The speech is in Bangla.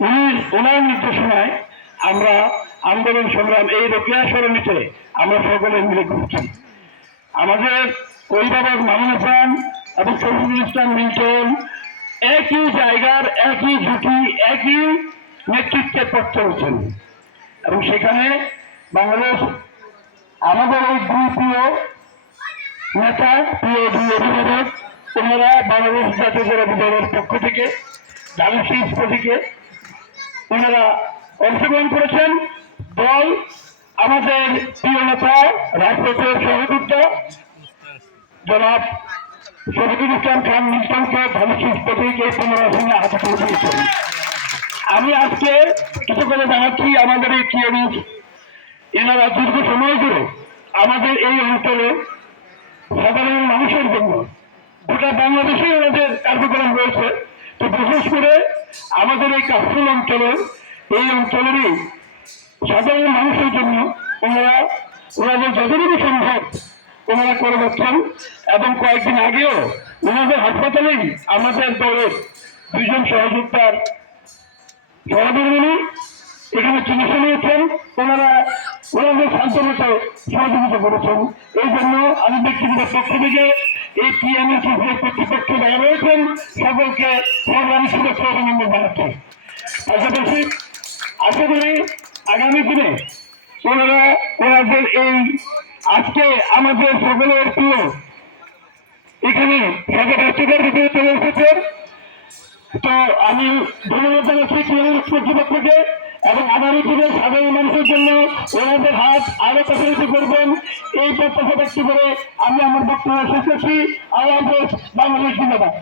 ওনার নির্দেশনায় আমরা আন্দোলন সংগ্রাম এই রোকেয়া সরণিতে আমরা সকলে মিলে করছি। আমাদের অভিভাবক মামুনুল খান এবং শফিকুল ইসলাম মিল্টন একই জায়গার একই জুটি একই নেতৃত্বে পথ চলছেন এবং সেখানে বাংলাদেশ আমাদের এই দুই প্রিয় নেতা প্রিয় দুই অভিভাবক ওনারা বাংলাদেশ জাতীয় দলের পক্ষ থেকে জাতীয় থেকে ওনারা অংশগ্রহণ করেছেন। দল আমাদের প্রিয় নেতা রাজপথের সহযোদ্ধা জনাব শফিকুল ইসলাম খান মিল্টনকে ধানুশীষ প্রতীকে পুনরায় হাতে তুলে দিয়েছেন। আমি আজকে কিছু করে জানাচ্ছি আমাদের এই টিএমএস এনারা দীর্ঘ সময় ধরে আমাদের এই অঞ্চলে সাধারণ মানুষের জন্য গোটা বাংলাদেশে ওনাদের কার্যক্রম রয়েছে। তো বিশেষ করে আমাদের এই কাফরুল অঞ্চলের এই অঞ্চলেরই সাধারণ মানুষের জন্য ওনাদের যতটুকু সম্ভব ওনারা করে যাচ্ছেন এবং কয়েকদিন আগেও ওনাদের হাসপাতালেই আমাদের দলের দুইজন সহযোদ্ধার সহধর্মিনী এখানে চিকিৎসা নিয়েছেন। ওনাদের শান্তনতা সহযোগিতা করেছেন। এই জন্য আমি ব্যক্তিগত পক্ষ থেকে এই টিএমএস কর্তৃপক্ষ যারা রয়েছেন সকলকে সংগ্রামী শুভেচ্ছা অভিনন্দন জানাচ্ছি। পাশাপাশি আশা করি আগামী দিনে ওনাদের এই আজকে আমাদের সকলের প্রিয় এখানে বাচ্চাদের ভিতরে চলে এসেছেন। তো আমি ধন্যবাদ জানাচ্ছি টিএমএস কর্তৃপক্ষকে এবং আগামী দিনে সাধারণ মানুষের জন্য ওনাদের হাত আরো কাছাকাছি করবেন এই প্রত্যাশা ব্যক্ত করে আমি আমার বক্তব্য শেষ করছি। আল্লাহ হাফেজ। বাংলাদেশ জিন্দাবাদ।